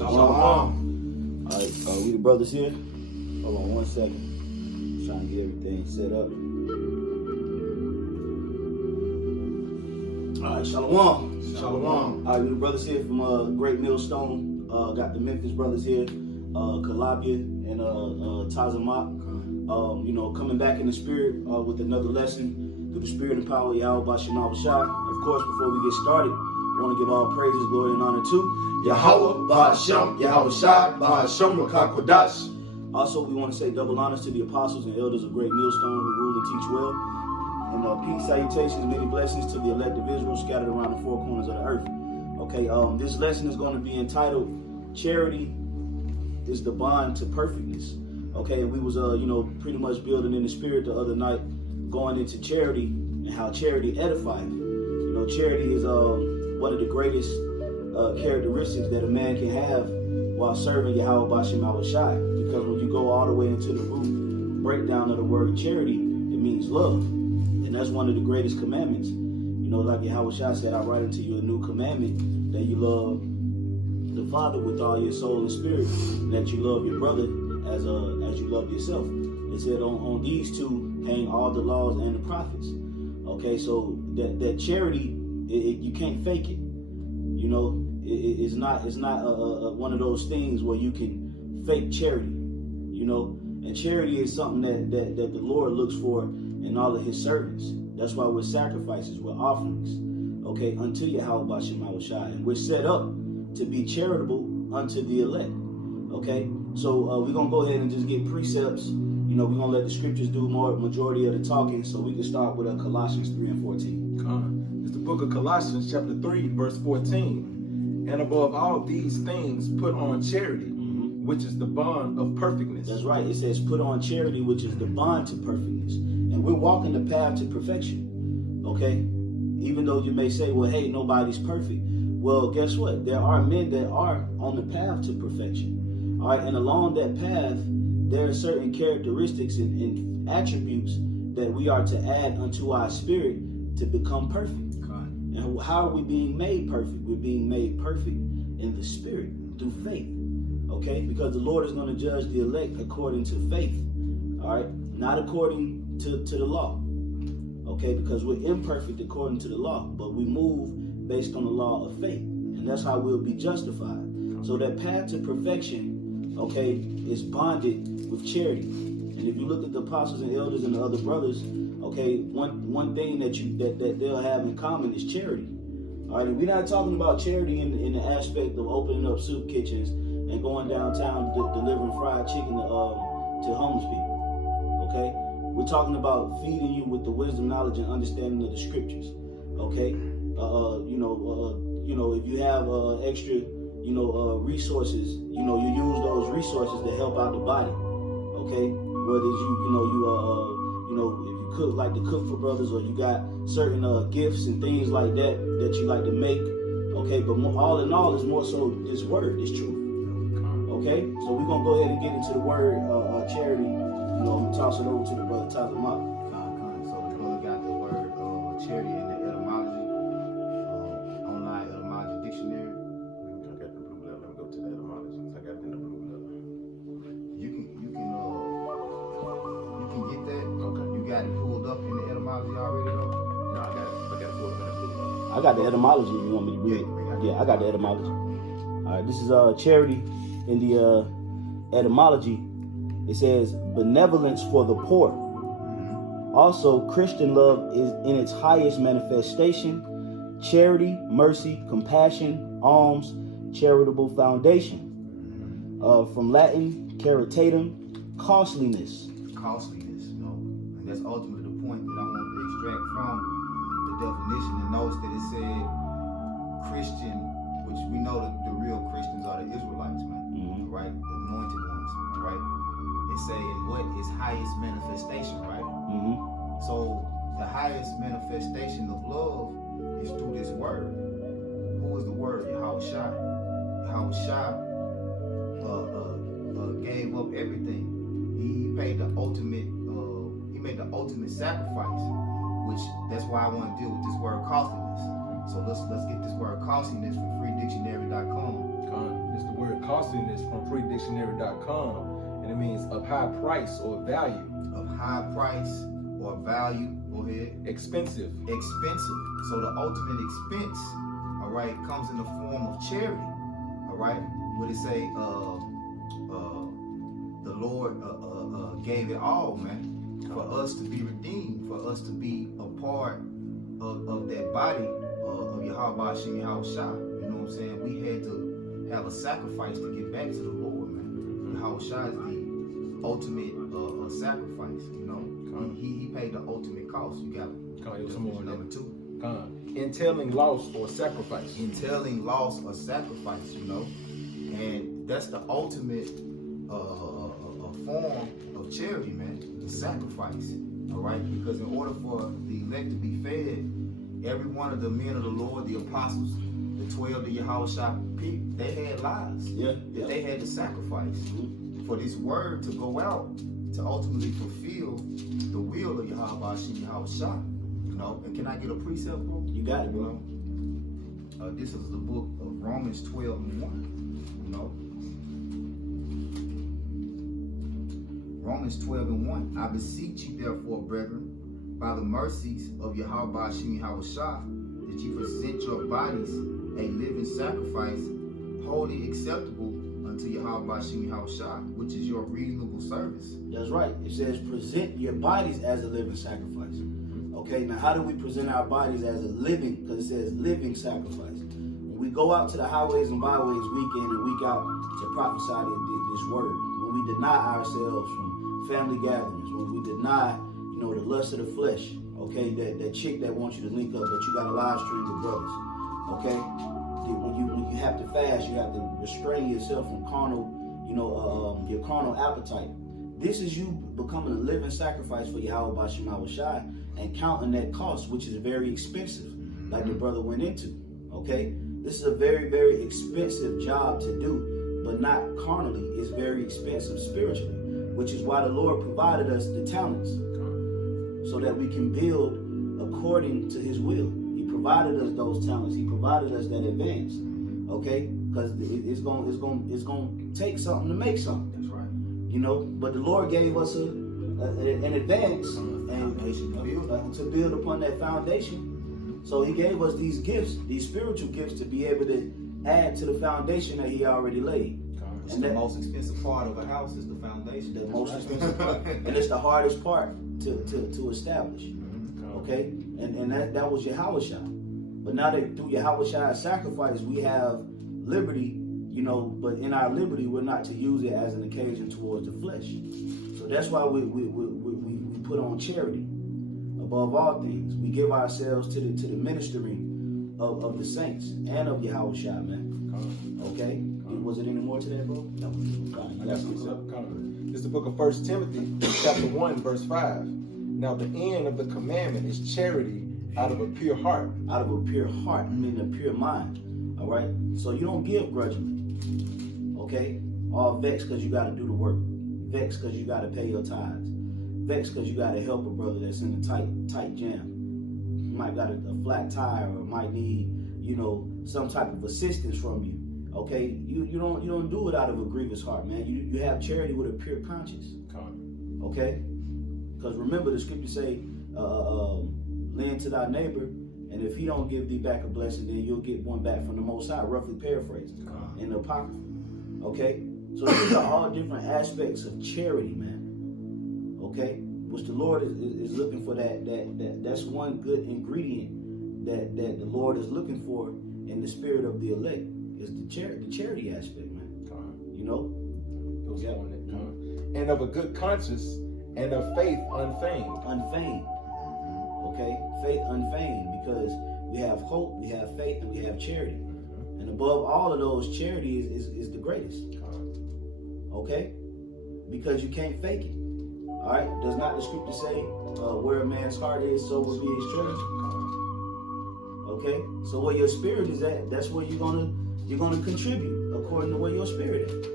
Shalom. All right, we the brothers here. Hold on 1 second. I'm trying to get everything set up. All right, Shalom. Shalom. All right, we the brothers here from Great Millstone. Got the Memphis brothers here, Kalabia and Tazamak. Coming back in the spirit with another lesson through the spirit and power of Yahweh Bashem Shai. Of course, before we get started, I want to give all praises, glory, and honor to Yahweh Bashem, Yahweh Shai, Bashem Rakakwadash. Also, we want to say double honors to the apostles and elders of Great Millstone who rule and teach well. And peace, salutations, many blessings to the elect of Israel scattered around the four corners of the earth. Okay, this lesson is going to be entitled Charity is the Bond to Perfectness. Okay, and we was pretty much building in the spirit the other night, going into charity and how charity edifies. Charity is one of the greatest characteristics that a man can have while serving Yahweh Bashem Shai. Because when you go all the way into the root breakdown of the word charity, it means love. And that's one of the greatest commandments. Like Yahweh Shai said, I write unto you a new commandment, that you love the Father with all your soul and spirit, and that you love your brother as you love yourself. It said on these two hang all the laws and the prophets. Okay, so that charity, you can't fake it. It's not one of those things where you can fake charity. And charity is something that the Lord looks for in all of His servants. That's why we're sacrifices, we're offerings, okay, unto Yahweh Bashem Shai, and we're set up to be charitable unto the elect. Okay, so we're gonna go ahead and just get precepts. We're gonna let the scriptures do majority of the talking, so we can start with Colossians 3 and 14. It's the book of Colossians chapter 3 verse 14. And above all these things put on charity, which is the bond of perfectness. That's right. It says put on charity, which is the bond to perfectness. And we're walking the path to perfection. Okay, even though you may say, well, hey, nobody's perfect. Well, guess what? There are men that are on the path to perfection. All right, and along that path, there are certain characteristics and attributes that we are to add unto our spirit to become perfect. And how are we being made perfect? We're being made perfect in the spirit through faith. Okay, because the Lord is going to judge the elect according to faith. All right, not according to the law. Okay, because we're imperfect according to the law, but we move based on the law of faith, and that's how we'll be justified. So that path to perfection, okay, is bonded with charity. And if you look at the apostles and elders and the other brothers, okay, one thing that they'll have in common is charity. All right, and we're not talking about charity in the aspect of opening up soup kitchens and going downtown delivering fried chicken to homeless people. Okay, we're talking about feeding you with the wisdom, knowledge, and understanding of the scriptures. Okay, if you have extra, resources, you use those resources to help out the body. Okay, whether it's if you cook, like to cook for brothers, or you got certain gifts and things like that you like to make. Okay, but all in all, it's more so this word, this truth. Okay, so we're gonna go ahead and get into the word charity. I'm gonna toss it over to the brother Tazamak. So the brother got the word charity in the etymology, online etymology dictionary. I got the blue letter. Let me go to the etymology. I got it in the blue letter. You can get that. Okay. You got it pulled up in the etymology already though? No, I got it pulled up in the blue letter. I got the etymology if you want me to read it. Yeah, I got the etymology. All right, this is charity in the etymology. It says benevolence for the poor. Also, Christian love is in its highest manifestation. Charity, mercy, compassion, alms, charitable foundation. From Latin, caritatum, costliness. Costliness, and that's ultimately the point that I want to extract from the definition. And notice that it said Christian, which we know that the real Christians are the Israelites, man, right? The anointed ones, right? It's saying what is highest manifestation, right? So the highest manifestation of love is through this word. Who is the word? Yahweh Shai. Yahweh Shai gave up everything. He paid the ultimate. He made the ultimate sacrifice, which that's why I want to deal with this word costliness. So let's get this word costliness from freedictionary.com. It's the word costliness from predictionary.com, and it means of high price or value. Of high price or value. Go ahead. Expensive. Expensive. So the ultimate expense, all right, comes in the form of charity. All right. What it say? The Lord gave it all, man, for us to be redeemed, for us to be a part of that body of Yahweh Shem Yahweh Shah. You know what I'm saying? We had to have a sacrifice to get back to the Lord, man. Yahweh Shah is the ultimate sacrifice. You know, he paid the ultimate cost. You got some more number 2. Entailing loss or sacrifice. Entailing loss or sacrifice. You know, and that's the ultimate form of charity, man. The sacrifice. All right, because in order for the elect to be fed, every one of the men of the Lord, the apostles, the 12 that Yahweh Shah picked, they had lives. That they had to sacrifice for this word to go out to ultimately fulfill the will of Yahweh Shem Yahweh Shah. You know, and can I get a precept, bro? You got it, bro. This is the book of Romans 12:1. You know, Romans 12:1. I beseech you, therefore, brethren, by the mercies of Yahweh Shem Yahweh Shah, that you present your bodies a living sacrifice, wholly acceptable unto Yahweh Shem Yahweh Shah, which is your reasonable service. That's right. It says present your bodies as a living sacrifice. Okay, now how do we present our bodies as a living? Because it says living sacrifice. When we go out to the highways and byways week in and week out to prophesy this word, when we deny ourselves from family gatherings, when we deny, the lust of the flesh, okay, that chick that wants you to link up, but you got a live stream with brothers, okay? When you have to fast, you have to restrain yourself from carnal, your carnal appetite. This is you becoming a living sacrifice for Yahweh Shem Yahweh Shai and counting that cost, which is very expensive, like the brother went into, okay? This is a very, very expensive job to do, but not carnally. It's very expensive spiritually, which is why the Lord provided us the talents, so that we can build according to his will. He provided us those talents. He provided us that advance. Okay? Because it's going to take something to make something. That's right. But the Lord gave us an advance and to build upon that foundation. So he gave us these gifts, these spiritual gifts, to be able to add to the foundation that he already laid. And the most expensive part of a house is the foundation. The most expensive part. And it's the hardest part to establish. Okay? And that was Yahweh Shah. But now that through Yahweh Shah's sacrifice, we have liberty, but in our liberty, we're not to use it as an occasion towards the flesh. So that's why we put on charity above all things. We give ourselves to the ministering of the saints and of Yahweh Shah, man. Okay? Was it any more to that, bro? I got some. It's the book of 1 Timothy, chapter 1, verse 5. Now the end of the commandment is charity out of a pure heart. Out of a pure heart, meaning a pure mind. All right? So you don't give grudgingly. Okay? All vexed because you got to do the work. Vexed because you got to pay your tithes. Vexed because you got to help a brother that's in a tight jam. You might got a flat tire, or might need, some type of assistance from you. Okay, you don't do it out of a grievous heart, man. You have charity with a pure conscience. Okay, because remember the scripture say, lend to thy neighbor, and if he don't give thee back a blessing, then you'll get one back from the Most High. Roughly paraphrased in the Apocrypha. Okay, so these are all different aspects of charity, man. Okay, which the Lord is looking for. That's one good ingredient that the Lord is looking for in the spirit of the elect. Is the charity aspect, man. And of a good conscience and of faith unfeigned. Unfeigned. Okay? Faith unfeigned, because we have hope, we have faith, and we have charity. And above all of those, charity is the greatest. Okay? Because you can't fake it. All right? Does not the scripture say, where a man's heart is, so will be his treasure? Okay? So where your spirit is at, that's where you're gonna contribute according to where your spirit is.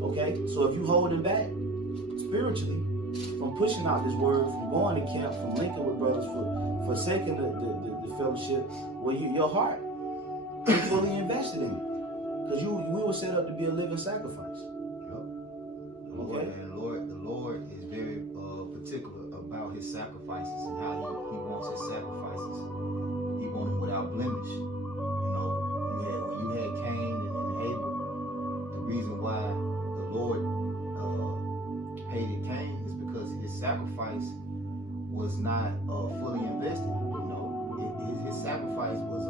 Okay? So if you holding back spiritually from pushing out this word, from going to camp, from linking with brothers, for forsaking the fellowship, well, your heart is fully invested in it. Because we were set up to be a living sacrifice. Okay. And the Lord is very particular about his sacrifices and how he wants his sacrifices. He wants them without blemish. You know, when you had Cain and Abel, the reason why the Lord hated Cain is because his sacrifice was not fully invested. You know, his sacrifice was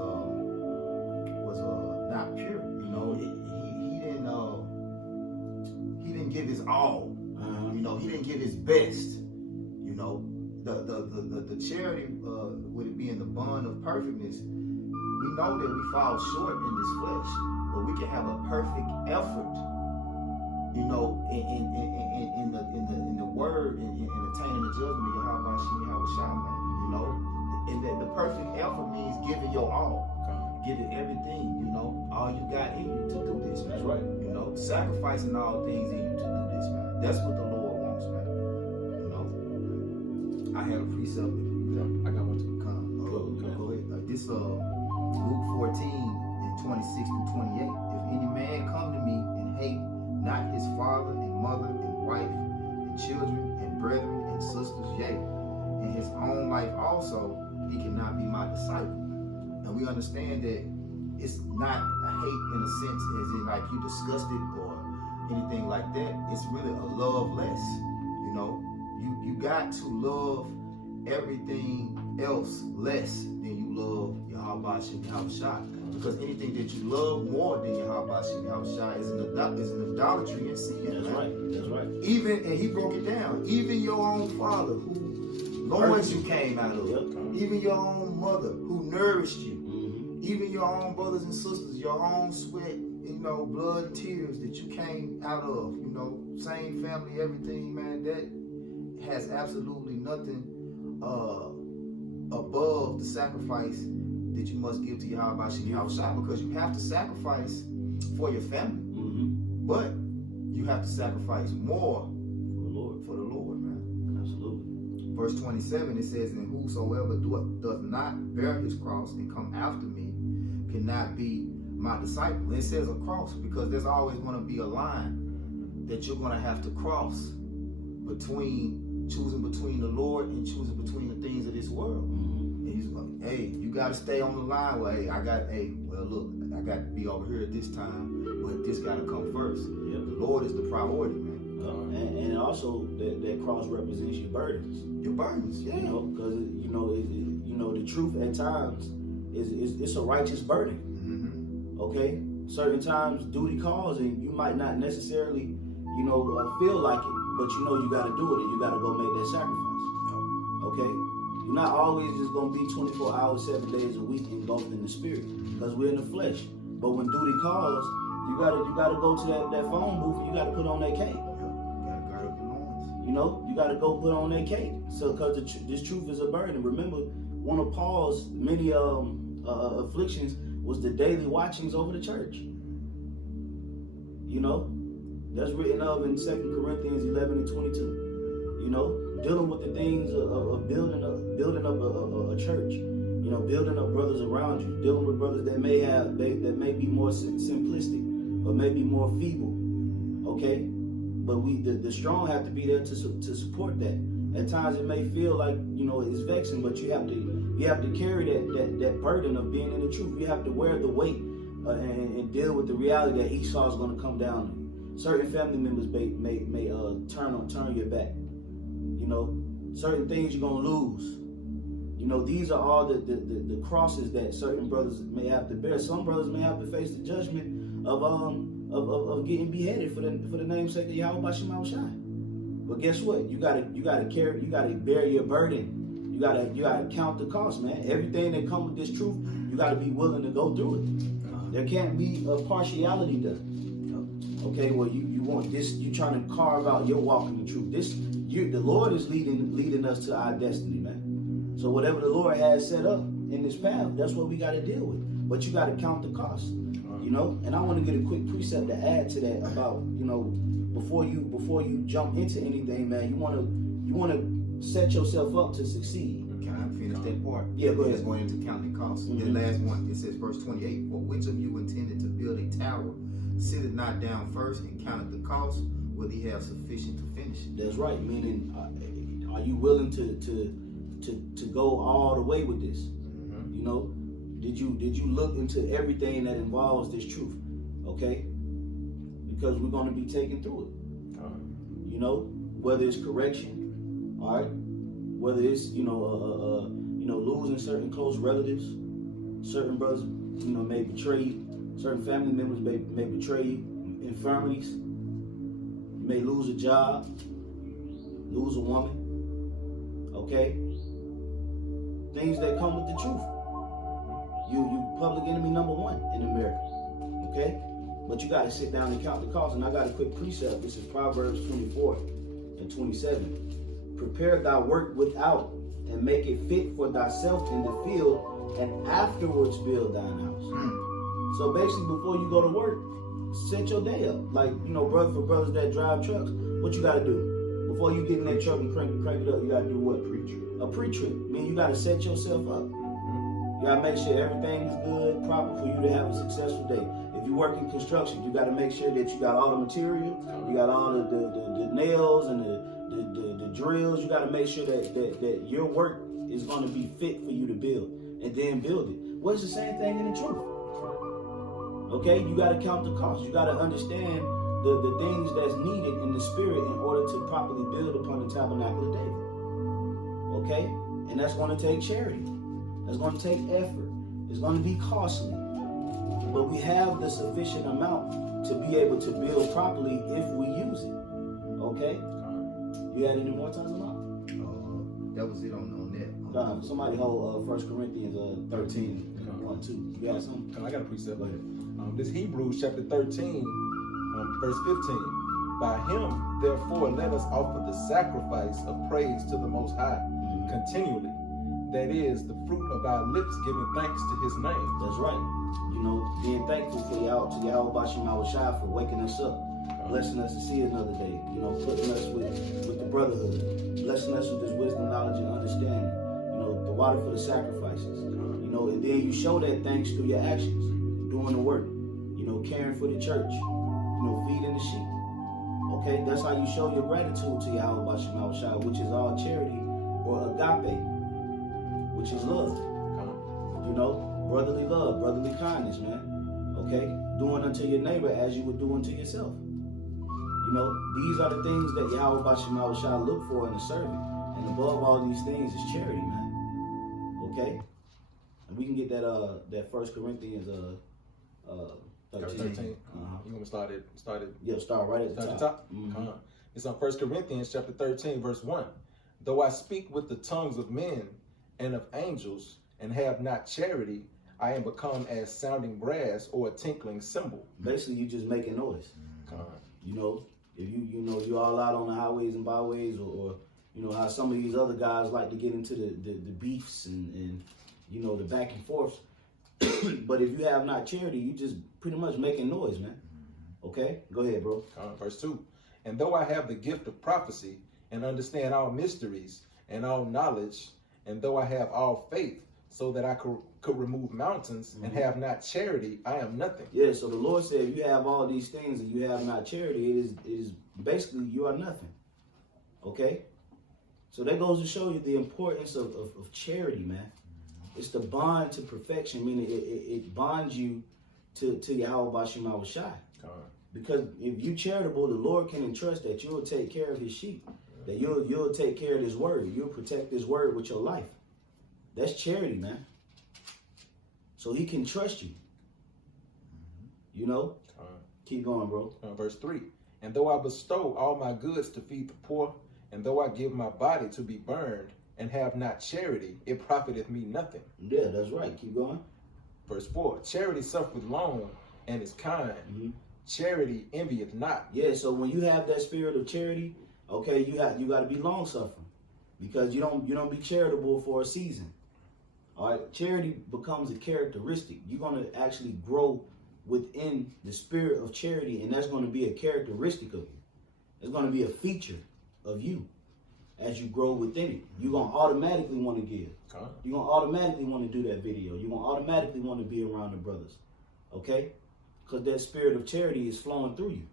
not pure. You know, he didn't give his all. You know, he didn't give his best. You know, the charity with it being the bond of perfectness. We know that we fall short in this flesh, but we can have a perfect effort. You know, in the word, in attaining the judgment of Yahweh Shai, man. You know, and that the perfect effort means giving your all, giving everything. You know, all you got in you to do this, man. That's right. You know, sacrificing all things in you to do this, man. That's what the Lord wants, man. You know, I had a precept. Yeah, I got one too. Go ahead. This Luke 14 and 26 through 28. If any man come to me and hate not his father and mother and wife and children and brethren and sisters, yea, in his own life also, he cannot be my disciple. And we understand that it's not a hate in a sense as in like you disgusted or anything like that. It's really a love less. You know, you got to love everything else less than you love Yahweh Shai. Because anything that you love more than Yahweh Shai is an idolatry and sin. That's man. right. That's right. Even, and he broke it down, even your own father who loins you came out of, even your own mother who nourished you, even your own brothers and sisters, your own sweat, you know, blood and tears that you came out of, you know, same family, everything, man, that has absolutely nothing above the sacrifice that you must give to Yahweh Shai, because you have to sacrifice for your family, but you have to sacrifice more for the Lord, man. Absolutely. Verse 27, it says, and whosoever doth not bear his cross and come after me cannot be my disciple. It says a cross because there's always going to be a line that you're going to have to cross between choosing between the Lord and choosing between the things of this world. And he's going, hey, you got to stay on the line where, hey, I got to be over here at this time, but this got to come first. The Lord is the priority, man. And also that cross represents your burdens. Your burdens, yeah. You know, because the truth at times it's a righteous burden. Okay, certain times duty calls, and you might not necessarily, feel like it, but you got to do it, and you got to go make that sacrifice. Okay, you're not always just gonna be 24 hours, 7 days a week engulfed in the spirit, because we're in the flesh. But when duty calls, you gotta go to that phone booth, and you gotta put on that cape. You got to go put on that cape. So, because this truth is a burden. Remember, one of Paul's many afflictions was the daily watchings over the church. That's written of in 2 Corinthians 11 and 22. Dealing with the things of building up a church. Building up brothers around you. Dealing with brothers that may be more simplistic or maybe more feeble. Okay. But the strong have to be there to support that. At times it may feel like it's vexing, but you have to carry that burden of being in the truth. You have to wear the weight and deal with the reality that Esau is going to come down on you. Certain family members may turn your back. Certain things you're going to lose. These are all the crosses that certain brothers may have to bear. Some brothers may have to face the judgment of getting beheaded for the namesake of Yahweh Shai. But guess what? You gotta bear your burden. You gotta count the cost, man. Everything that comes with this truth, you gotta be willing to go through it. There can't be a partiality done. Okay, well you want this, you trying to carve out your walk in the truth. The Lord is leading us to our destiny, man. So whatever the Lord has set up in this path, that's what we gotta deal with. But you gotta count the cost. And I want to get a quick precept to add to that about, before you jump into anything, man, you want to set yourself up to succeed. Can I finish that part? Yeah, go ahead. It's going into counting costs. Mhm. The last one, it says, verse 28, for which of you intended to build a tower, sit it not down first and counted the cost, will he have sufficient to finish it? That's right. Meaning, are you willing to go all the way with this? Mhm. You know, did you look into everything that involves this truth? Okay, because we're going to be taken through it. You know, whether it's correction, all right, whether it's losing certain close relatives, certain brothers, may betray you, certain family members may betray you, infirmities, you may lose a job, lose a woman, okay, things that come with the truth. You public enemy number one in America, okay, but you got to sit down and count the cost. And I got a quick precept. This is Proverbs 24 and 27. Prepare thy work without, and make it fit for thyself in the field, and afterwards build thine house. So basically, before you go to work, set your day up. Like, brother, for brothers that drive trucks, what you got to do? Before you get in that truck and crank it up, you got to do what? A pre-trip. I mean, you got to set yourself up. You got to make sure everything is good, proper for you to have a successful day. If you work in construction, you got to make sure that you got all the material, you got all the nails and the drills. You got to make sure that your work is going to be fit for you to build, and then build it. Well, it's the same thing in the truth. Okay, you got to count the cost. You got to understand the things that's needed in the spirit in order to properly build upon the tabernacle of David. Okay, and that's going to take charity. That's going to take effort. It's going to be costly. But we have the sufficient amount to be able to build properly if we use it. Okay? You had any more talking about? That was it on that. Somebody hold 1 Corinthians 13, 1, 2. You got something? I got a precept later. This Hebrews chapter 13, verse 15. By him, therefore, let us offer the sacrifice of praise to the Most High continually. That is the fruit of our lips giving thanks to his name. That's right. Being thankful to Yahweh Bashim Shai for waking us up, blessing us to see another day, putting us with the brotherhood, blessing us with this wisdom, knowledge, and understanding, the water for the sacrifices, and then you show that thanks through your actions, doing the work, caring for the church, feeding the sheep. Okay, that's how you show your gratitude to Yahweh Bashim Shai, which is all charity, or agape, which is love. Brotherly love, brotherly kindness, man. Okay? Doing unto your neighbor as you would do unto yourself. These are the things that Yahweh Bashim Shai look for in a servant. And above all these things is charity, man. Okay? And we can get that 1 Corinthians 13. You want to start it? Yeah, start right at the top. Mm-hmm. It's on 1 Corinthians chapter 13, verse 1. Though I speak with the tongues of men and of angels, and have not charity, I am become as sounding brass or a tinkling cymbal. Basically, you just making noise. If you're all out on the highways and byways, or how some of these other guys like to get into the beefs and the back and forth. But if you have not charity, you just pretty much making noise, man. Okay, go ahead, bro. Verse 2. And though I have the gift of prophecy and understand all mysteries and all knowledge, and though I have all faith, so that I could remove mountains, and have not charity, I am nothing. Yeah, so the Lord said, if you have all these things and you have not charity, it is basically you are nothing. Okay? So that goes to show you the importance of charity, man. It's the bond to perfection, meaning it bonds you to Yahweh Bashim Shai. Because if you're charitable, the Lord can entrust that you'll take care of his sheep, that you'll take care of his word. You'll protect his word with your life. That's charity, man. So he can trust you. Keep going, bro. Verse 3. And though I bestow all my goods to feed the poor, and though I give my body to be burned, and have not charity, it profiteth me nothing. Yeah, that's right. Keep going. Verse 4. Charity suffereth long and is kind. Charity envieth not. Yeah, so when you have that spirit of charity, okay, you got to be long suffering, because you don't be charitable for a season. All right, charity becomes a characteristic. You're going to actually grow within the spirit of charity, and that's going to be a characteristic of you. It's going to be a feature of you. as you grow within it. You're going to automatically want to give. You're going to automatically want to do that video. You're going to automatically want to be around the brothers. Okay? Because that spirit of charity is flowing through you,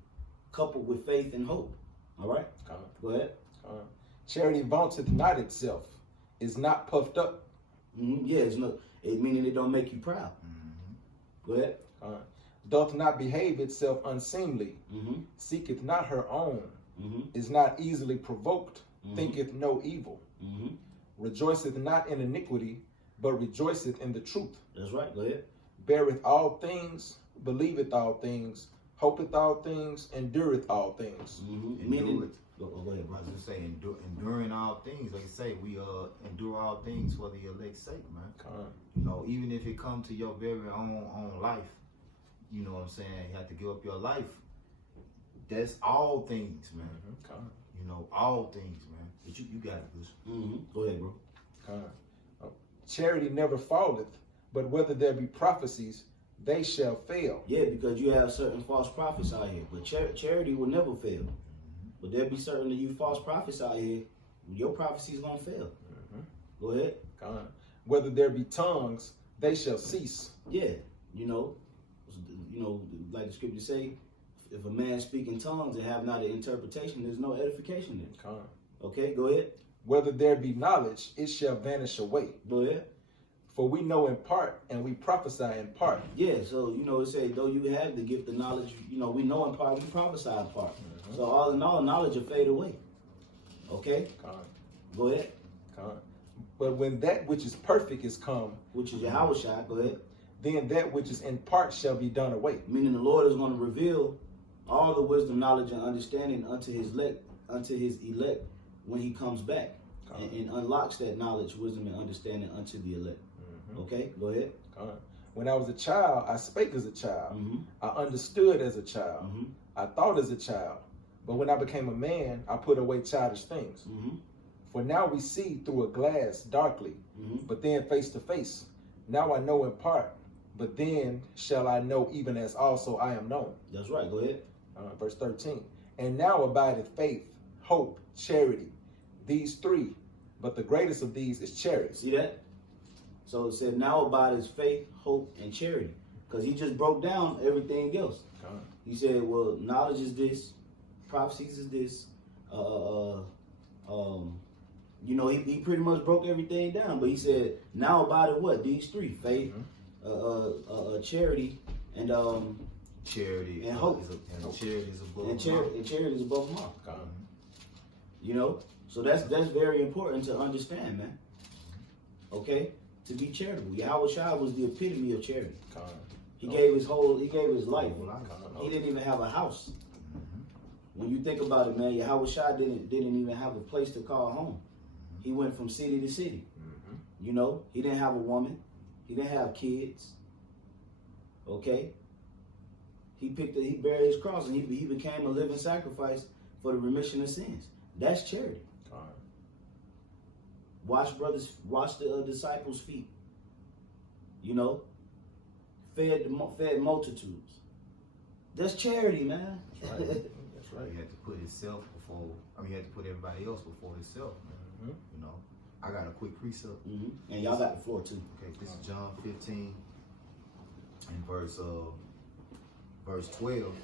coupled with faith and hope. All right? Go ahead. Charity vaunteth not itself, is not puffed up. Yeah, meaning it don't make you proud. Go ahead. Doth not behave itself unseemly, seeketh not her own, is not easily provoked, thinketh no evil, rejoiceth not in iniquity, but rejoiceth in the truth. That's right. Go ahead. Beareth all things, believeth all things, hopeth all things, endureth all things. Meaning, go ahead, bro. I was just saying, enduring all things. Like I say, we endure all things for the elect's sake, man. You know, even if it comes to your very own life, you know what I'm saying? You have to give up your life. That's all things, man. You know, all things, man. But you got it, Bruce. Go ahead, bro. Charity never falleth, but whether there be prophecies, they shall fail. Yeah, because you have certain false prophets out here, but charity will never fail. But there be certain of you false prophets out here, your prophecy is gonna fail. Go ahead. Whether there be tongues, they shall cease. Yeah, you know, like the scripture say, if a man speak in tongues and have not an interpretation, there's no edification there. Okay, go ahead. Whether there be knowledge, it shall vanish away. Go ahead. For we know in part, and we prophesy in part. Yeah, so, it says, though you have the gift of knowledge, we know in part, we prophesy in part. So all in all, knowledge will fade away. Okay? Go ahead. But when that which is perfect is come, which is Yahweh Shai, go ahead. Then that which is in part shall be done away. Meaning the Lord is going to reveal all the wisdom, knowledge, and understanding unto his elect when he comes back. And unlocks that knowledge, wisdom, and understanding unto the elect. Okay, go ahead. When I was a child, I spake as a child. I understood as a child. I thought as a child. But when I became a man, I put away childish things. For now we see through a glass darkly, but then face to face. Now I know in part, but then shall I know even as also I am known. That's right, go ahead. Verse 13. And now abideth faith, hope, charity. These three, but the greatest of these is charity. See that? So it said, now abideth faith, hope, and charity. Because he just broke down everything else. He said, well, knowledge is this, prophecies is this, he pretty much broke everything down. But he said, now abideth what? These three: faith, charity, and charity and hope. Charity is above charity is above them all. So that's very important to understand, man. Okay, to be charitable. Yahweh Shai was the epitome of charity. He gave his life. He didn't even have a house. When you think about it, man, Yahweh Shai didn't even have a place to call home. He went from city to city. He didn't have a woman. He didn't have kids. Okay. He buried his cross and he became a living sacrifice for the remission of sins. That's charity. Wash the disciples' feet. Fed multitudes. That's charity, man. That's right. That's right. He had to put himself before. He had to put everybody else before himself. I got a quick precept. And y'all got the floor too. Okay, this is John 15 and verse 12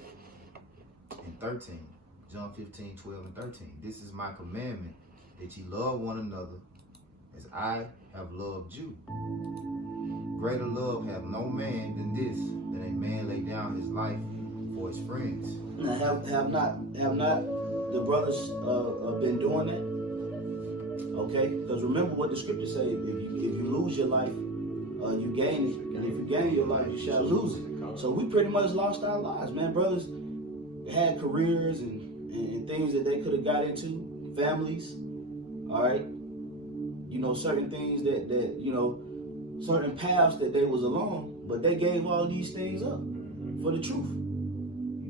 and 13. John 15, 12 and 13. This is my commandment, that ye love one another as I have loved you. Greater love hath no man than this, that a man lay down his life for his friends. Now, have not the brothers been doing that? Okay, because remember what the scripture say: if you lose your life, you gain it, and if you gain your life, you shall lose it. So we pretty much lost our lives, man. Brothers had careers and things that they could have got into, families. All right, certain things that certain paths that they was along, but they gave all these things up for the truth.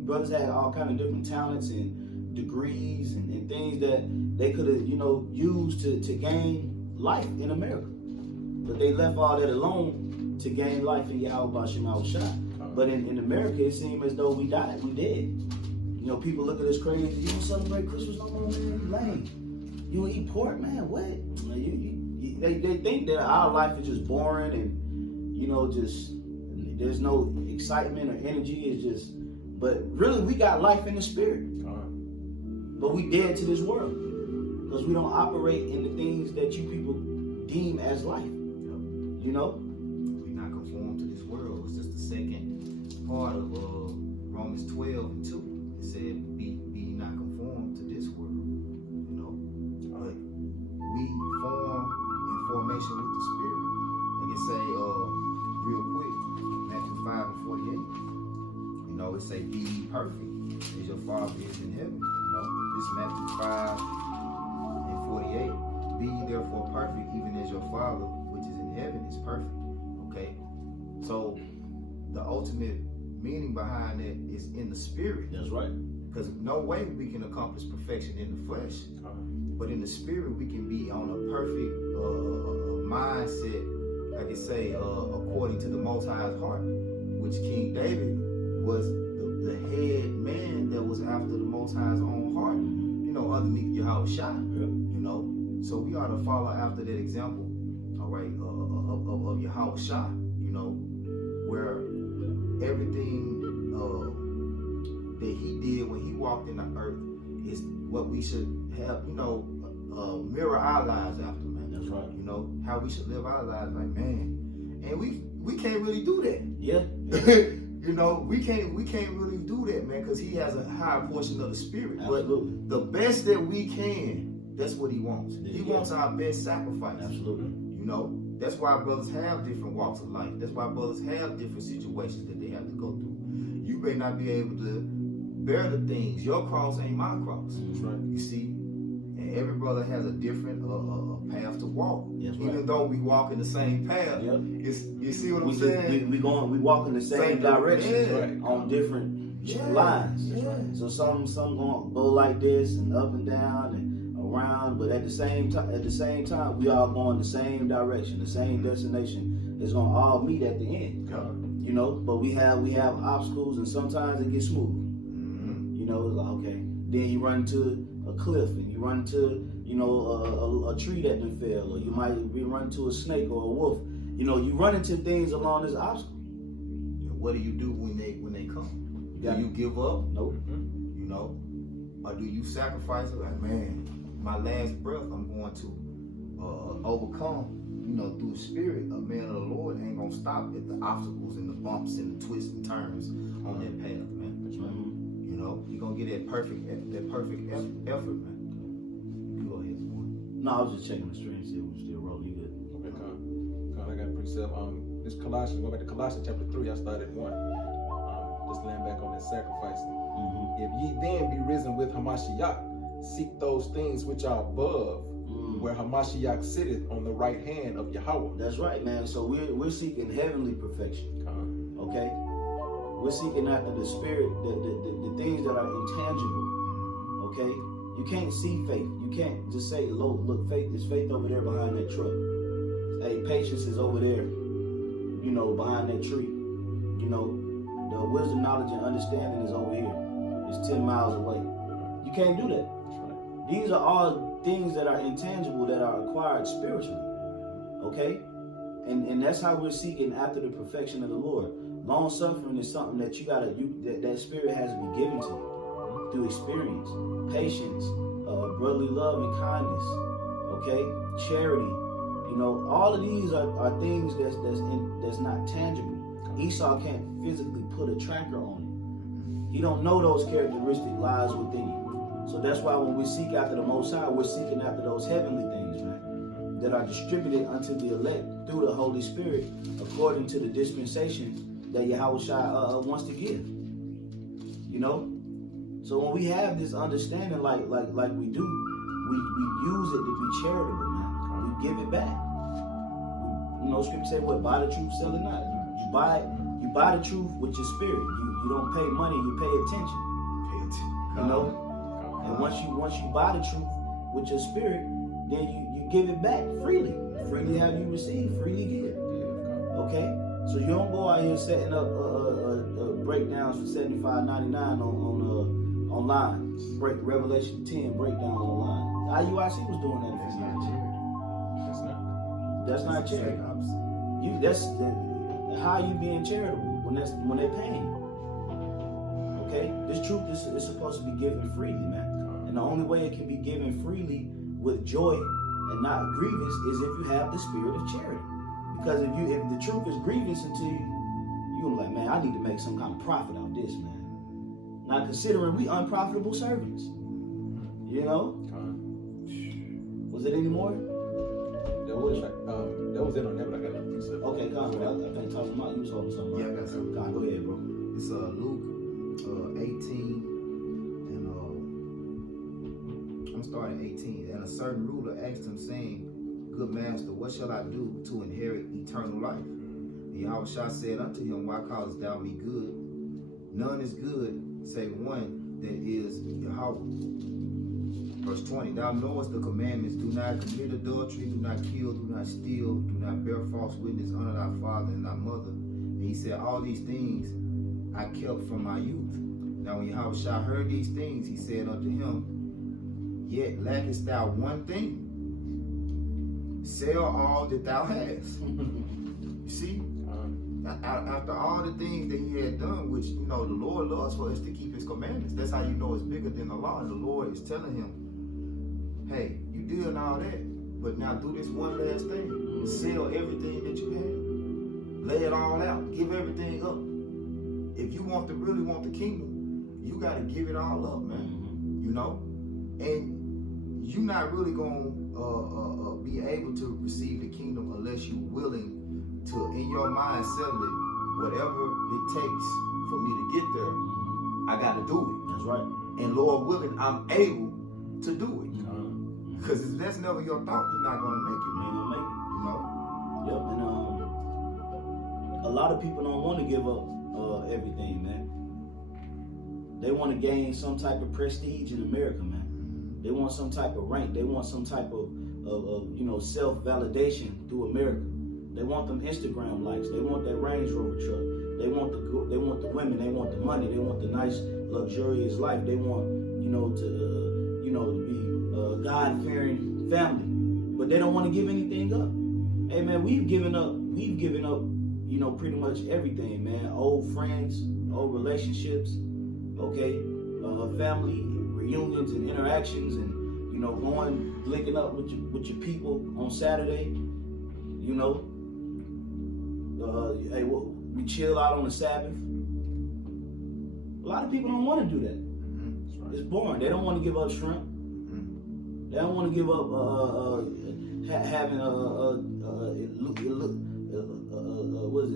Brothers had all kind of different talents and degrees and things that they could have, used to gain life in America. But they left all that alone to gain life in Yahweh Shai. But in America, it seemed as though we died, we dead. People look at us crazy. You don't celebrate Christmas no more, man? Lame. You eat pork, man? What? They think that our life is just boring and just there's no excitement or energy. It's just, but really we got life in the spirit. But we dead to this world because we don't operate in the things that you people deem as life. You know? We not conformed to this world. It's just the second part of Romans 12 and 2. It said, be not conformed to this world. You know? But we form in formation with the spirit. Like it say real quick, Matthew 5 and 48. You know, it say, be ye perfect as your Father is in heaven. You know, this is Matthew 5 and 48. Be ye therefore perfect, even as your Father which is in heaven is perfect. Okay? So the ultimate meaning behind that is in the spirit. That's right. Because no way we can accomplish perfection in the flesh. But in the spirit, we can be on a perfect mindset, like it say, according to the Most High's heart, which King David was the head man that was after the Most High's own heart, you know, underneath Yahweh Shai, you know. So we ought to follow after that example, all right, of Yahweh Shai, you know, where everything that he did when he walked in the earth is what we should have, you know, mirror our lives after, man. That's right. You know, how we should live our lives, like, man. And we can't really do that. Yeah. You know, we can't really do that, man, because he has a higher portion of the spirit. Absolutely. But the best that we can, that's what he wants. He Yeah. wants our best sacrifice. Absolutely. You know, that's why brothers have different walks of life. That's why brothers have different situations that they have to go through. You may not be able to bear the things. Your cross ain't my cross. That's right. You see? And every brother has a different path to walk. That's right. Even though we walk in the same path. Yep. You see what I'm saying? We walk in the same direction, Yeah. on different Yeah. lines. Yeah. So some going go like this and up and down and around, but at the same time, we all going the same direction, the same destination. It's gonna all meet at the end. Yeah. You know, but we have obstacles, and sometimes it gets smooth. Mm-hmm. You know, it's like, okay. Then you run into a cliff, and you run into, you know, a tree that done fell, or you might be run into a snake or a wolf. You know, you run into things along this obstacle. What do you do when they come? Yeah. Do you give up? Nope. You know, or do you sacrifice it? Like, man, my last breath, I'm going to overcome. You know, through the spirit, a man of the Lord ain't gonna stop at the obstacles and the bumps and the twists and turns on that path, man. That's right. You know, you're gonna get that perfect effort, man. You go ahead, boy. No, I was just checking the stream, see if we still rolling. You good? Okay, God, I got a precept. This Colossians, go back to Colossians chapter 3. I started 1. Just laying back on that sacrificing. If ye then be risen with Hamashiach, seek those things which are above, where Hamashiach sitteth on the right hand of Yahweh. That's right, man. So we're seeking heavenly perfection. Okay? We're seeking after the spirit, the things that are intangible. Okay? You can't see faith. You can't just say, look, faith is faith over there behind that truck. Hey, patience is over there, you know, behind that tree. You know, the wisdom, knowledge, and understanding is over here. It's 10 miles away. You can't do that. That's right. These are all things that are intangible, that are acquired spiritually. Okay? And that's how we're seeking after the perfection of the Lord. Long suffering is something that that spirit has to be given to you through experience, patience, brotherly love and kindness, okay, charity. You know, all of these are things that's not tangible. Esau can't physically put a tracker on it. He don't know those characteristic lies within you. So that's why when we seek after the Most High, we're seeking after those heavenly things, man, that are distributed unto the elect through the Holy Spirit, according to the dispensation that Yahweh Shai wants to give. You know? So when we have this understanding like we do, we use it to be charitable, man. We give it back. You know, scripture say what? Buy the truth, sell it not. You buy the truth with your spirit. You don't pay money, you pay attention. You know? And once you buy the truth with your spirit, then you give it back freely. Freely have you received, freely give. Okay? So you don't go out here setting up breakdowns for $75.99 online. Revelation 10 breakdowns online. IUIC was doing that. That's not charity. That's not It's the charity. exact opposite. How are you being charitable when they're paying you? Okay, this truth is supposed to be given freely, man. And the only way it can be given freely with joy and not grievous is if you have the spirit of charity. Because if the truth is grievous until you're like, man, I need to make some kind of profit out of this, man. Not considering we unprofitable servants. You know? Was it any more? That was it on that, but I got another piece of it. Okay, come on. I think talking about you was holding something. Yeah, I got something. Go ahead, bro. It's Luke 18, and I'm starting 18. And a certain ruler asked him, saying, Good master, what shall I do to inherit eternal life? And Yahushua said unto him, Why callest thou me good? None is good save one, that is Yahweh. Verse 20, thou knowest the commandments, do not commit adultery, do not kill, do not steal, do not bear false witness, honor thy father and thy mother. And he said, all these things I kept from my youth. Now when Yahushua heard these things, he said unto him, yet lackest thou one thing. Sell all that thou hast. You see? After all the things that he had done, which, the Lord loves for us to keep his commandments. That's how you know it's bigger than the law. And the Lord is telling him, hey, you did all that, but now do this one last thing. Sell everything that you have. Lay it all out. Give everything up. If you really want the kingdom, you got to give it all up, man. And you're not really going to be able to receive the kingdom unless you're willing to, in your mind, settle it. Whatever it takes for me to get there, I got to do it. That's right. And Lord willing, I'm able to do it. Because if that's never your thought, you're not going to make it, man. You're gonna make it. Yep, and a lot of people don't want to give up everything, man. They want to gain some type of prestige in America, man. They want some type of rank. They want some type of self-validation through America. They want them Instagram likes. They want that Range Rover truck. They want the women. They want the money. They want the nice, luxurious life. They want, to be God-fearing family. But they don't want to give anything up. Hey, man, we've given up, pretty much everything, man. Old friends, old relationships, okay? Family reunions and interactions and, linking up with your people on Saturday, hey, we chill out on the Sabbath. A lot of people don't want to do that. It's boring. They don't want to give up shrimp. They don't want to give up having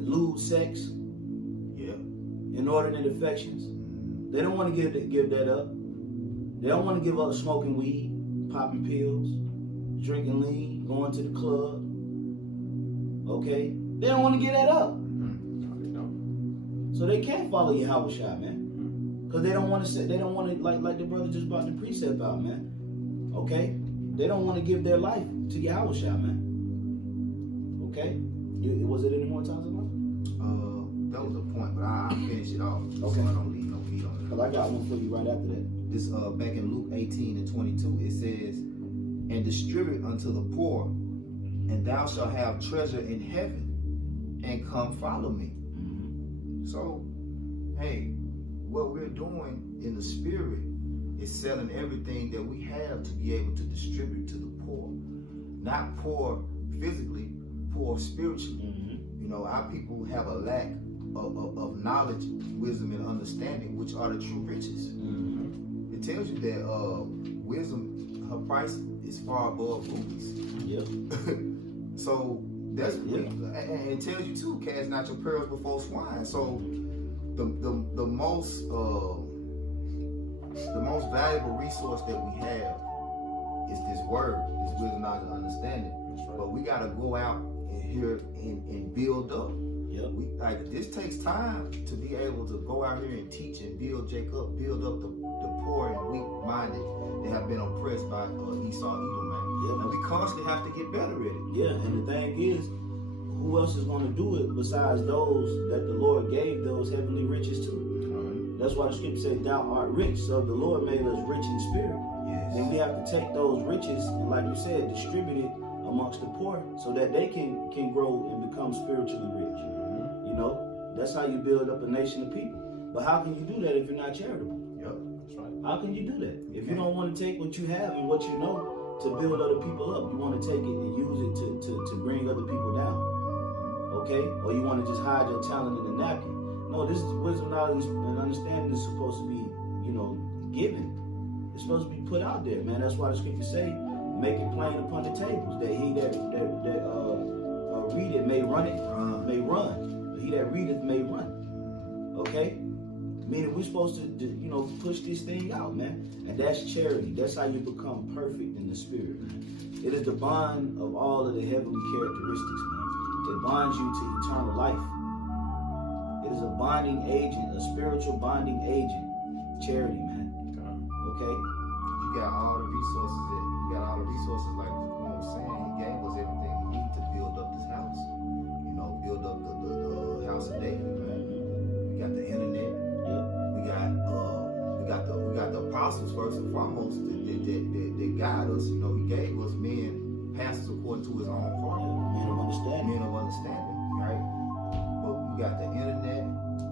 lewd sex. Yeah. Inordinate affections. They don't want to give that up. They don't want to give up smoking weed, popping pills, drinking lean, going to the club. Okay? They don't want to give that up. So they can't follow Yahushua, man. Because they don't want to like the brother just brought the precept out, man. Okay? They don't want to give their life to Yahushua, man. Okay? Was it any more times about it? That was the point, but I'll finish it off. Okay. So I don't leave no meat on it. Because I got one for you right after that. This back in Luke 18 and 22, it says, and distribute unto the poor, and thou shalt have treasure in heaven, and come follow me. So, hey, what we're doing in the spirit is selling everything that we have to be able to distribute to the poor. Not poor physically, poor spiritually. Our people have a lack of knowledge, wisdom, and understanding, which are the true riches. It tells you that wisdom, her price is far above rubies. Yep. So that's and it tells you too, cast not your pearls before swine. So the most valuable resource that we have is this word, this wisdom, knowledge, and understanding. Right. But we got to go out here and build up. Yep. This takes time to be able to go out here and teach and build up the poor and weak-minded that have been oppressed by Esau, Edom, man. Yep. And we constantly have to get better at it. Yeah, and the thing is, who else is going to do it besides those that the Lord gave those heavenly riches to? That's why the scripture says, "Thou art rich." So the Lord made us rich in spirit, Yes. and we have to take those riches and, like you said, distribute it amongst the poor, so that they can grow and become spiritually rich. You know, that's how you build up a nation of people. But how can you do that if you're not charitable? Yep. That's right. How can you do that if you don't want to take what you have and what you know to build other people up? You want to take it and use it to bring other people down, okay? Or you want to just hide your talent in a napkin? No, this is wisdom, knowledge, and understanding is supposed to be, given. It's supposed to be put out there, man. That's why the scriptures say, "Make it plain upon the tables, that he that readeth may run it, may run. He that readeth may run." Okay? Meaning we're supposed to, push this thing out, man. And that's charity. That's how you become perfect in the spirit, man. It is the bond of all of the heavenly characteristics, man. It binds you to eternal life. It is a bonding agent, a spiritual bonding agent. Charity, man. Okay? You got all the resources like was saying. He gave us everything we need to build up this house. Build up the house of David, man. We got the internet. Yep. We got the apostles first and foremost that guide us. He gave us men, pastors according to his own heart. Men of understanding. Men of understanding, right? But we got the internet,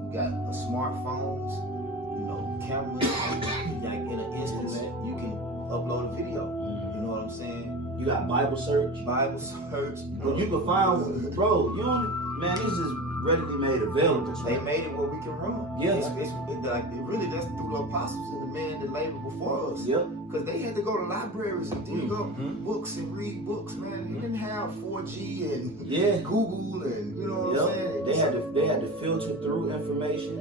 we got the smartphones, cameras. Like in an instant, you can upload a video. You know what I'm saying? You got Bible search. You can find, bro. Man, this is readily made available. They made it where we can run. Yeah. That's through the apostles and the men that labored before us. Yep. Because they had to go to libraries and dig up books and read books, man. They didn't have 4G and Google and you know what I'm saying. They had to filter through information,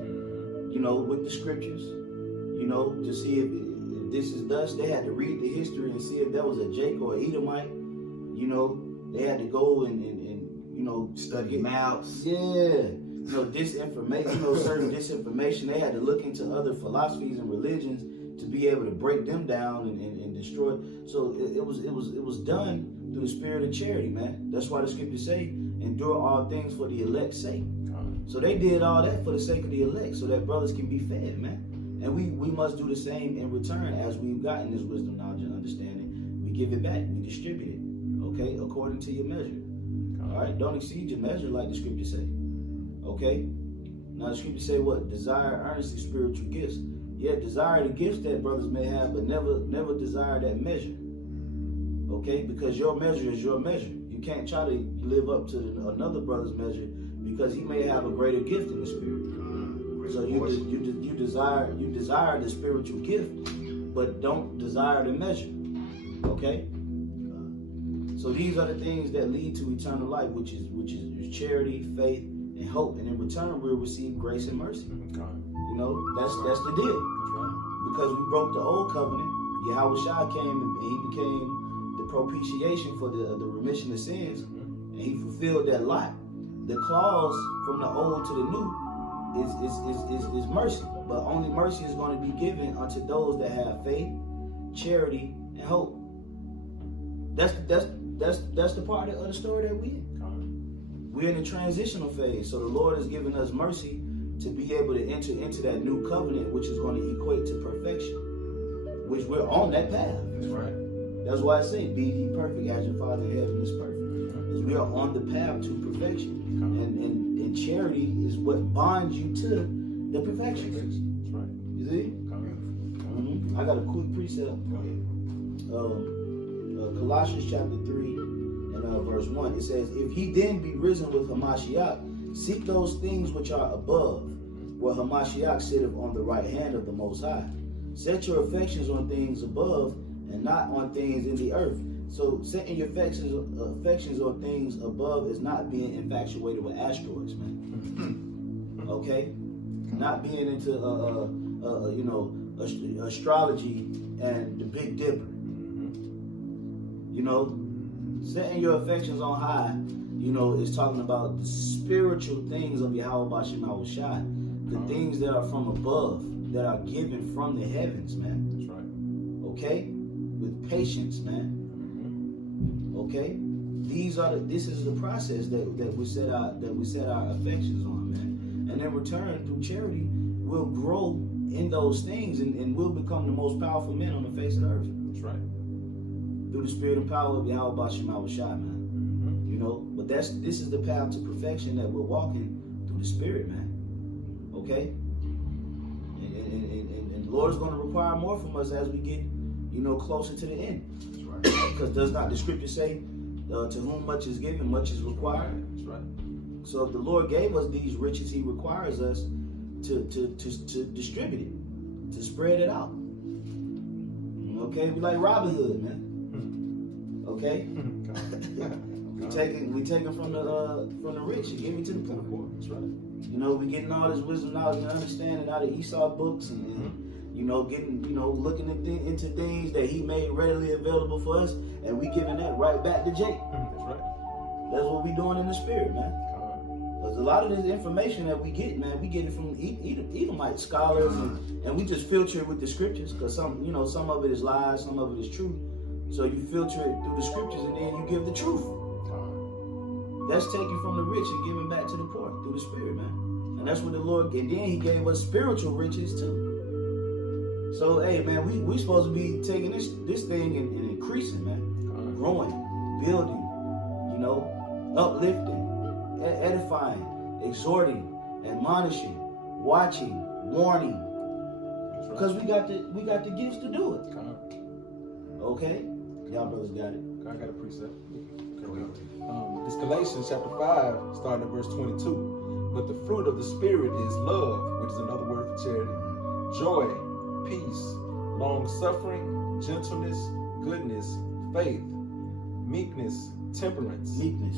with the scriptures, to see if this is thus. They had to read the history and see if that was a Jake or Edomite. They had to go and study maps. Yeah. Disinformation, certain disinformation. They had to look into other philosophies and religions to be able to break them down and destroy. So it was done through the spirit of charity, man. That's why the scriptures say, "Endure all things for the elect's sake." So they did all that for the sake of the elect, so that brothers can be fed, man. And we must do the same in return. As we've gotten this wisdom, knowledge, and understanding, we give it back, we distribute it, okay, according to your measure. All right, don't exceed your measure, like the scriptures say. Okay. Now the scriptures say what? Desire earnestly spiritual gifts. Yeah, desire the gifts that brothers may have, but never desire that measure. Okay, because your measure is your measure. You can't try to live up to another brother's measure because he may have a greater gift in the spirit. So you desire the spiritual gift, but don't desire the measure. Okay. So these are the things that lead to eternal life, which is charity, faith, and hope. And in return, we'll receive grace and mercy. That's the deal. Because we broke the old covenant, Yahweh Shai came and he became the propitiation for the remission of sins, and he fulfilled that lot. The clause from the old to the new is mercy, but only mercy is going to be given unto those that have faith, charity, and hope. That's the part of the story that we're in. We're in a transitional phase, so the Lord has given us mercy to be able to enter into that new covenant, which is going to equate to perfection, which we're on that path. That's right. That's why I say, "Be ye perfect as your Father in heaven is perfect." Because we are on the path to perfection, and charity is what bonds you to the perfection. That's right. You see? I got a quick precept. Colossians chapter 3 and verse 1. It says, "If he then be risen with Hamashiach, seek those things which are above, where Hamashiach sitteth on the right hand of the Most High. Set your affections on things above and not on things in the earth." So setting your affections on things above is not being infatuated with asteroids, man. Okay? Not being into astrology and the Big Dipper. Setting your affections on high, is talking about the spiritual things of Yahweh Bashem Shai, the things that are from above, that are given from the heavens, man. That's right. Okay? With patience, man. Okay? This is the process that we set our affections on, man. And in return, through charity, we'll grow in those things, and we'll become the most powerful men on the face of the earth. That's right. Through the spirit and power of Yahweh Shema Shai, man. You know, but this is the path to perfection that we're walking through the spirit, man. Okay? And the Lord is going to require more from us as we get, you know, closer to the end. That's right. Because does not the scripture say, to whom much is given, much is required? That's right. So if the Lord gave us these riches, he requires us to distribute it, to spread it out. Okay? We like Robin Hood, man. Okay? we taking from the rich and giving to the poor. That's right. You know, we getting all this wisdom, knowledge, and understanding out of Esau books, and you know, getting, you know, looking into things that he made readily available for us, and we giving that right back to Jake. That's right. That's what we doing in the spirit, man. Because a lot of this information that we get, man, we get it from Edomite scholars, and we just filter it with the scriptures. Because some of it is lies, some of it is true. So you filter it through the scriptures, and then you give the truth. That's taken from the rich and given back to the poor through the spirit, man. And that's what the Lord, and then he gave us spiritual riches too. So, hey, man, we supposed to be taking this thing and increasing, man. Growing, building, you know, uplifting, edifying, exhorting, admonishing, watching, warning. Because we got the gifts to do it. Okay? Y'all brothers got it. I got a precept. This Galatians chapter 5, starting at verse 22. But the fruit of the Spirit is love, which is another word for charity, joy, peace, long-suffering, gentleness, goodness, faith, meekness, temperance. Meekness.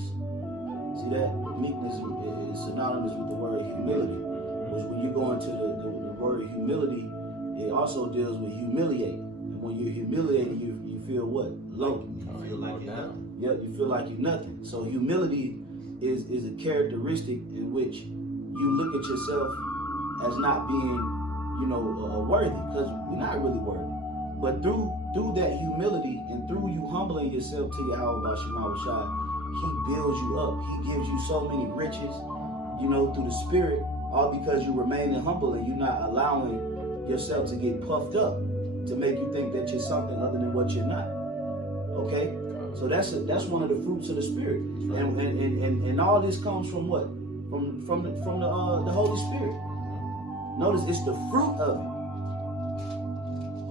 See that? Meekness is synonymous with the word humility. Which when you go into the word humility, it also deals with humiliate. And when you're humiliated, you feel what? Low. You feel like you're down. Yep, you feel like you're nothing. So humility is a characteristic in which you look at yourself as not being, you know, worthy, because we're not really worthy. But through that humility and through you humbling yourself to Yahweh Shema Shai, he builds you up. He gives you so many riches, you know, through the spirit, all because you remaining humble and you're not allowing yourself to get puffed up to make you think that you're something other than what you're not. Okay? So that's one of the fruits of the spirit. Right. And all this comes from what? From the Holy Spirit. Notice it's the fruit of it.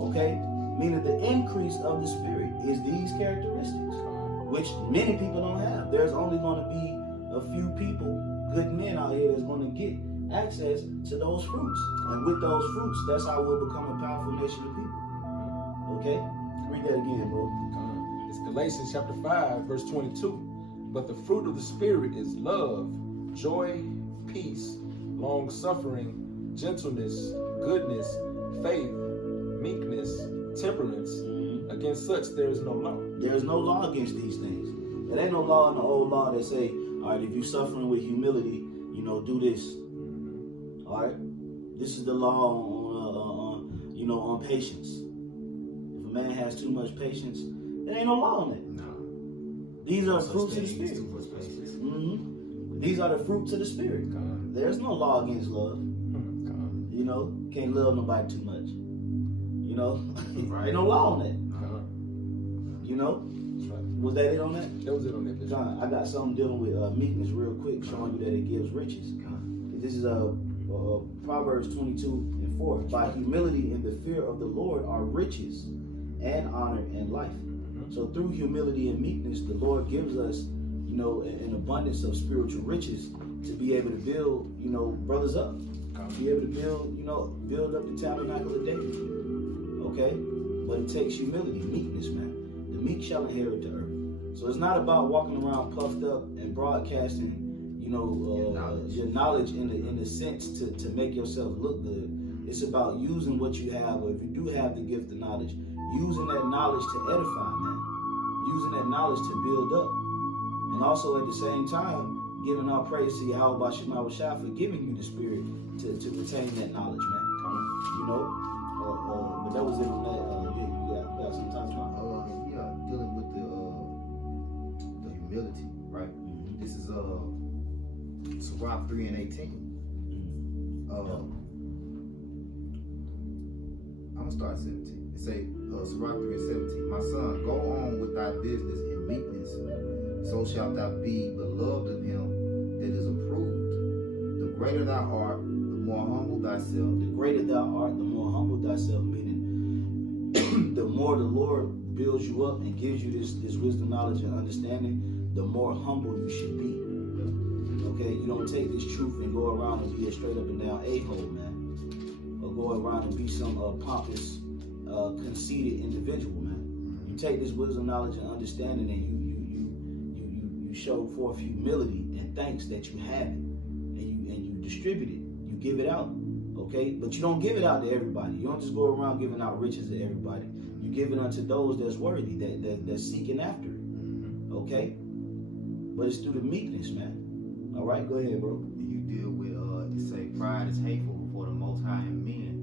Okay? Meaning the increase of the spirit is these characteristics, which many people don't have. There's only going to be a few people, good men out here, that's going to get access to those fruits. And with those fruits, that's how we'll become a powerful nation of people. Okay? Read that again, bro. It's Galatians chapter 5, verse 22. But the fruit of the Spirit is love, joy, peace, long-suffering, gentleness, goodness, faith, meekness, temperance. Against such there is no law. There is no law against these things. There ain't no law in the old law that say, all right, if you're suffering with humility, you know, do this. All right? This is the law on patience. If a man has too much patience, there ain't no law on that. No. These are fruits of the spirit. These are the fruits of the spirit. There's no law against love. You know, can't love nobody too much. You know, Right. ain't no law on that. You know, Right. was that it on that? That was it on that. John, I got something dealing with meekness real quick, showing you that it gives riches. This is Proverbs 22:4. By humility and the fear of the Lord are riches and honor and life. So through humility and meekness, the Lord gives us, you know, an abundance of spiritual riches to be able to build, you know, brothers up. Be able to build up the tabernacle of David. Okay? But it takes humility, meekness, man. The meek shall inherit the earth. So it's not about walking around puffed up and broadcasting, you know, your knowledge in the sense to make yourself look good. It's about using what you have, or if you do have the gift of knowledge, using that knowledge to edify, man. Using that knowledge to build up. And also at the same time, giving our praise to Yahweh Shema Shai for giving you the spirit to retain that knowledge, man. You know? But that was it on that. You got some time to talk? Dealing with the humility, right? This is Sirach 3:18. start 17. It say, Sirach 3 and 17. My son, go on with thy business in meekness, so shalt thou be beloved of him that is approved. The greater thou art, the more humble thyself. The greater thou art, the more humble thyself, meaning the more the Lord builds you up and gives you this wisdom, knowledge, and understanding, the more humble you should be. Okay, you don't take this truth and go around and be a straight up and down a-hole, man, or go around and be some pompous, conceited individual, man. You take this wisdom, knowledge, and understanding, and you show forth humility and thanks that you have it, and you distribute it. You give it out, okay? But you don't give it out to everybody. You don't just go around giving out riches to everybody. You give it unto those that's worthy, that's seeking after it, okay? But it's through the meekness, man. All right, go ahead, bro. You deal with, it say, pride is hateful before the Most High and men.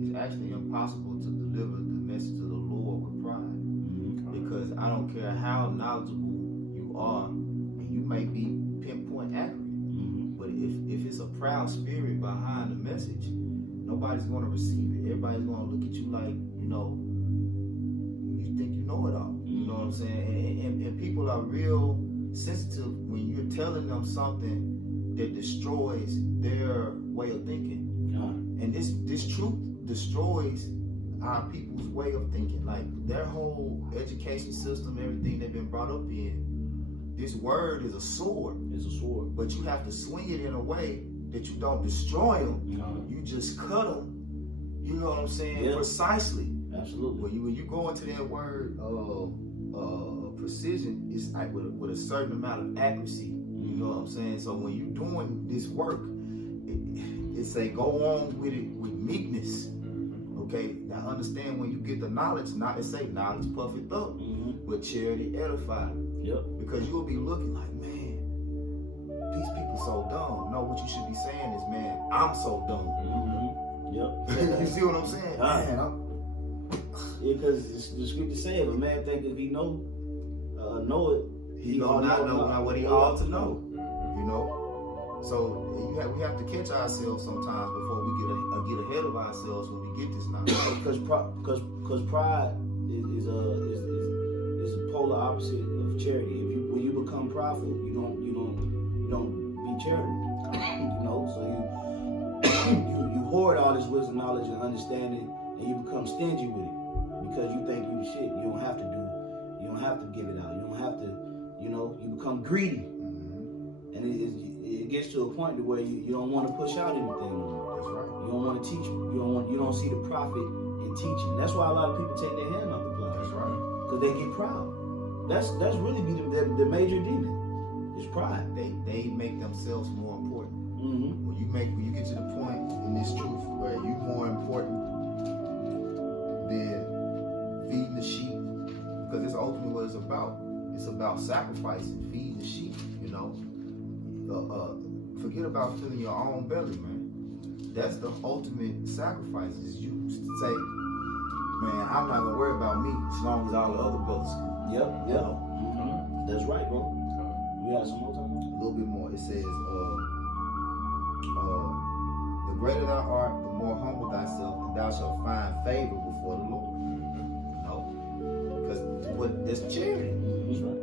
It's actually impossible to deliver the message of the Lord with pride. Because I don't care how knowledgeable you are, and you may be pinpoint accurate, but if it's a proud spirit behind the message, nobody's going to receive it. Everybody's going to look at you like, you think you know it all. You know what I'm saying? And people are real sensitive when you're telling them something that destroys their way of thinking. And this truth destroys our people's way of thinking. Like their whole education system, everything they've been brought up in, this word is a sword. It's a sword. But you have to swing it in a way that you don't destroy them. You just cut them. You know what I'm saying? Yeah. Precisely. Absolutely. When you go into that word precision, it's like with a certain amount of accuracy. You know what I'm saying? So when you're doing this work, it say go on with it with meekness. Okay, now understand when you get the knowledge, not to say knowledge puffeth up, but charity edified. Yep. Because you'll be looking like, man, these people so dumb. No, what you should be saying is, man, I'm so dumb. Yep. You see what I'm saying? Man, yeah, because the scripture say, if a man think if he know it, he gonna not know what he ought to know. You know. So we have to catch ourselves sometimes before we get ahead of ourselves when we get this knowledge. Because pride is a polar opposite of charity. When you become prideful, you don't be charitable. So you hoard all this wisdom, knowledge, and understanding, and you become stingy with it because you think you the shit. You don't have to give it out. You don't have to. You become greedy, and it gets to a point to where you don't want to push out anything anymore. That's right. You don't want to teach. You don't see the profit in teaching. That's why a lot of people take their hand off the plow. That's right. Because they get proud. That's really the major demon. Is pride. They make themselves more important. When you get to the point in this truth where you more important than feeding the sheep, because it's ultimately what it's about. It's about sacrificing, feeding the sheep. Forget about filling your own belly, man. That's the ultimate sacrifice. Is you say, man, I'm not gonna worry about me as long as all the other brothers. Yep. That's right, bro. You got some more time? A little bit more. It says, the greater thou art, the more humble thyself, and thou shalt find favor before the Lord. Because that's charity. That's right.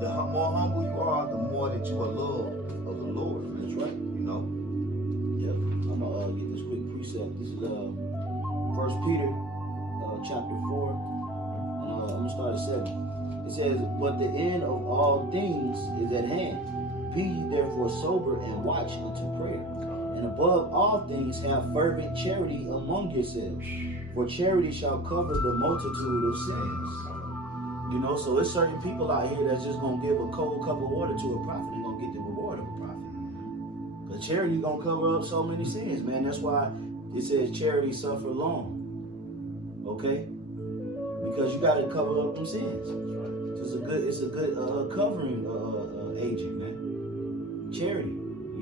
The more humble you are, the more that you are loved of the Lord. That's right. Yep. I'm gonna get this quick precept. This is 1 Peter chapter 4, and I'm gonna start at 7. It says, "But the end of all things is at hand. Be ye therefore sober and watch unto prayer. And above all things have fervent charity among yourselves, for charity shall cover the multitude of sins." So it's certain people out here that's just gonna give a cold cup of water to a prophet and gonna get the reward of a prophet. Because charity gonna cover up so many sins, man. That's why it says charity suffer long. Okay? Because you gotta cover up them sins. So it's a good covering agent, man. Charity,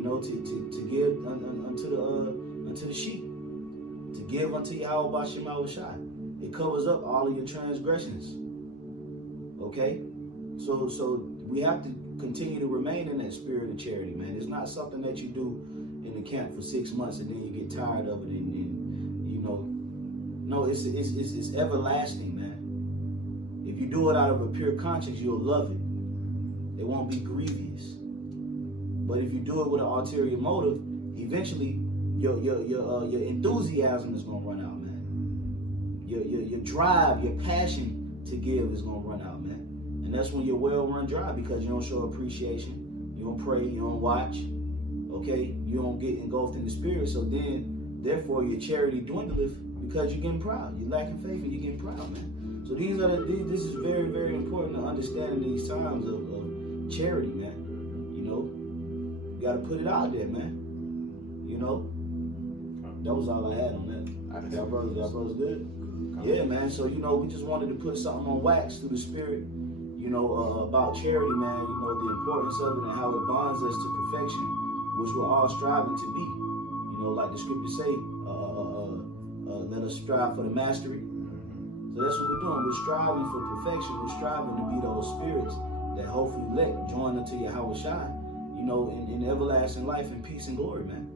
to give unto the sheep, to give unto Yahweh Bashem Shai. It covers up all of your transgressions. Okay, so we have to continue to remain in that spirit of charity, man. It's not something that you do in the camp for 6 months and then you get tired of it and No, it's everlasting, man. If you do it out of a pure conscience, you'll love it. It won't be grievous. But if you do it with an ulterior motive, eventually your enthusiasm is gonna run out, man. Your drive, your passion to give is gonna run out, man. And that's when your well run dry, because you don't show appreciation, you don't pray, you don't watch, okay? You don't get engulfed in the spirit. So then, therefore, your charity dwindles because you're getting proud. You're lacking faith and you're getting proud, man. So this is very, very important to understand in these times of charity, man. You know, you got to put it out there, man. You know, that was all I had on that. Y'all brothers good? Yeah, man. So, you know, we just wanted to put something on wax through the spirit, you know, about charity, man. You know, the importance of it and how it bonds us to perfection, which we're all striving to be. You know, like the scriptures say, let us strive for the mastery. So that's what we're doing. We're striving for perfection. We're striving to be those spirits that hopefully join unto Yahweh Shai, you know, in everlasting life and peace and glory, man.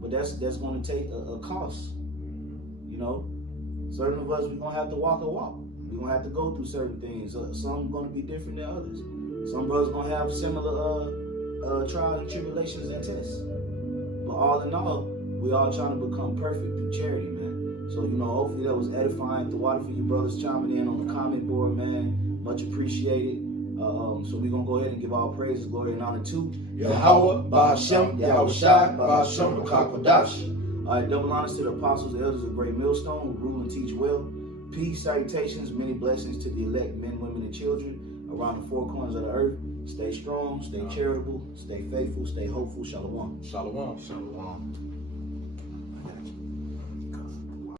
But that's going to take a cost. You know, certain of us, we're going to have to walk a walk. We're going to have to go through certain things. Some are going to be different than others. Some brothers are going to have similar trials and tribulations and tests. But all in all, we all trying to become perfect through charity, man. So, you know, hopefully that was edifying. The water for you brothers chiming in on the comment board, man. Much appreciated. So we're going to go ahead and give all praises, glory, and honor to Yahweh, Ba'ashem, Yahweh Shai, Ba'ashem, B'Kakwadash. All right, double honors to the apostles, the elders of Great Millstone, who rule and teach well. Peace, salutations, many blessings to the elect men, women, and children around the four corners of the earth. Stay strong, stay charitable, stay faithful, stay hopeful. Shalom. Shalom. Shalom.